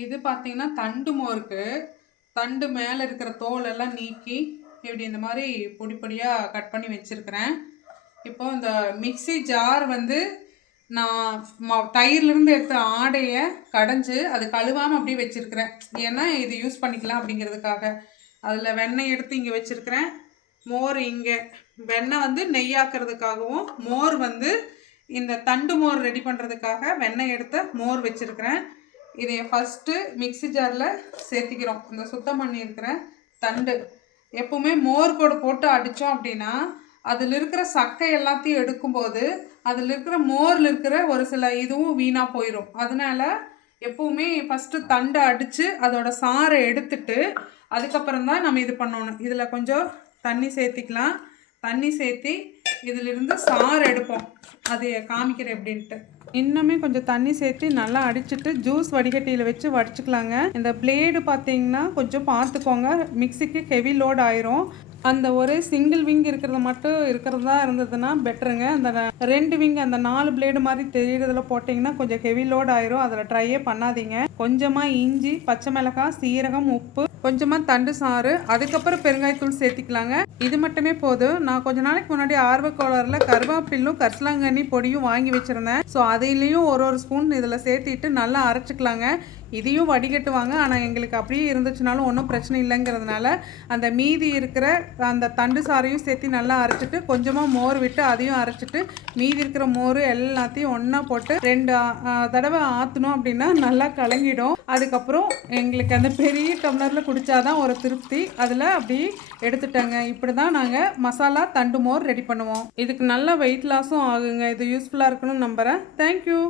இது பார்த்தீங்கன்னா தண்டு மோருக்கு தண்டு மேலே இருக்கிற தோல் எல்லாம் நீக்கி இப்படி இந்த மாதிரி பொடி பொடியாக கட் பண்ணி வச்சுருக்கிறேன். இப்போ இந்த மிக்ஸி ஜார் வந்து நான் தயிர்லேருந்து எடுத்த ஆடையை கடைஞ்சி அது கழுவாமல் அப்படியே வச்சுருக்கிறேன். ஏன்னா இது யூஸ் பண்ணிக்கலாம் அப்படிங்கிறதுக்காக. அதில் வெண்ணெய் எடுத்து இங்கே வச்சுருக்கிறேன். மோர் இங்கே வெண்ணெய் வந்து நெய்யாக்குறதுக்காகவும், மோர் வந்து இந்த தண்டு மோர் ரெடி பண்ணுறதுக்காக வெண்ணெய் எடுத்த மோர் வச்சுருக்கிறேன். இதை ஃபஸ்ட்டு மிக்ஸி ஜாரில் சேர்த்திக்கிறோம். இந்த சுத்தம் பண்ணியிருக்கிற தண்டு எப்போவுமே மோர் கூட போட்டு அடித்தோம் அப்படின்னா அதில் இருக்கிற சக்கை எல்லாத்தையும் எடுக்கும்போது அதில் இருக்கிற மோரில் இருக்கிற ஒரு சில இதுவும் வீணாக போயிடும். அதனால எப்போவுமே ஃபஸ்ட்டு தண்டை அடித்து அதோட சாறை எடுத்துட்டு அதுக்கப்புறம் தான் நம்ம இது பண்ணணும். இதில் கொஞ்சம் தண்ணி சேர்த்திக்கலாம். தண்ணி சேர்த்தி இதிலிருந்து சாறு எடுப்போம். அது காமிக்கிறேன் எப்படின்ட்டு. இன்னுமே கொஞ்சம் தண்ணி சேர்த்து நல்லா அடிச்சுட்டு ஜூஸ் வடிகட்டியில் வச்சு வடிச்சுக்கலாங்க. இந்த பிளேடு பார்த்தீங்கன்னா கொஞ்சம் பார்த்துக்கோங்க, மிக்சிக்கு ஹெவி லோட் ஆயிரும். அந்த ஒரு சிங்கிள் விங் இருக்கிறதா இருந்ததுன்னா பெட்டருங்க. அந்த 2 விங் அந்த 4 பிளேடு மாதிரி தெரியுறதுல போட்டிங்கன்னா கொஞ்சம் ஹெவி லோட் ஆயிரும். அதில் ட்ரையே பண்ணாதீங்க. கொஞ்சமாக இஞ்சி, பச்சை மிளகாய், சீரகம், உப்பு, கொஞ்சமாக தண்டு சாறு, அதுக்கப்புறம் பெருங்காயத்தூள் சேர்த்திக்கலாங்க. இது மட்டுமே போதும். நான் கொஞ்ச நாளைக்கு முன்னாடி ஆர்வக்கோளரில் கருவேப்பிலும் கரிசலாங்கண்ணி பொடியும் வாங்கி வச்சுருந்தேன். ஸோ அதையிலையும் ஒரு ஸ்பூன் இதில் சேர்த்திட்டு நல்லா அரைச்சிக்கலாங்க. இதையும் வடிகட்டுவாங்க. ஆனால் எங்களுக்கு அப்படியே இருந்துச்சுனாலும் ஒன்றும் பிரச்சனை இல்லைங்கிறதுனால அந்த மீதி இருக்கிற அந்த தண்டு சாறையும் சேர்த்து நல்லா அரைச்சிட்டு கொஞ்சமாக மோர் விட்டு அதையும் அரைச்சிட்டு மீதி இருக்கிற மோர் எல்லாத்தையும் ஒன்றா போட்டு 2 தடவை ஆற்றணும் அப்படின்னா நல்லா கலங்கிடும். அதுக்கப்புறம் எங்களுக்கு அந்த பெரிய டம்ளரில் குடித்தாதான் ஒரு திருப்தி. அதில் அப்படி எடுத்துட்டேங்க. இப்படி தான் நாங்கள் மசாலா தண்டு மோர் ரெடி பண்ணுவோம். இதுக்கு நல்ல வெயிட் லாஸும் ஆகுங்க. இது யூஸ்ஃபுல்லாக இருக்கணும்னு நம்புகிறேன். தேங்க்யூ.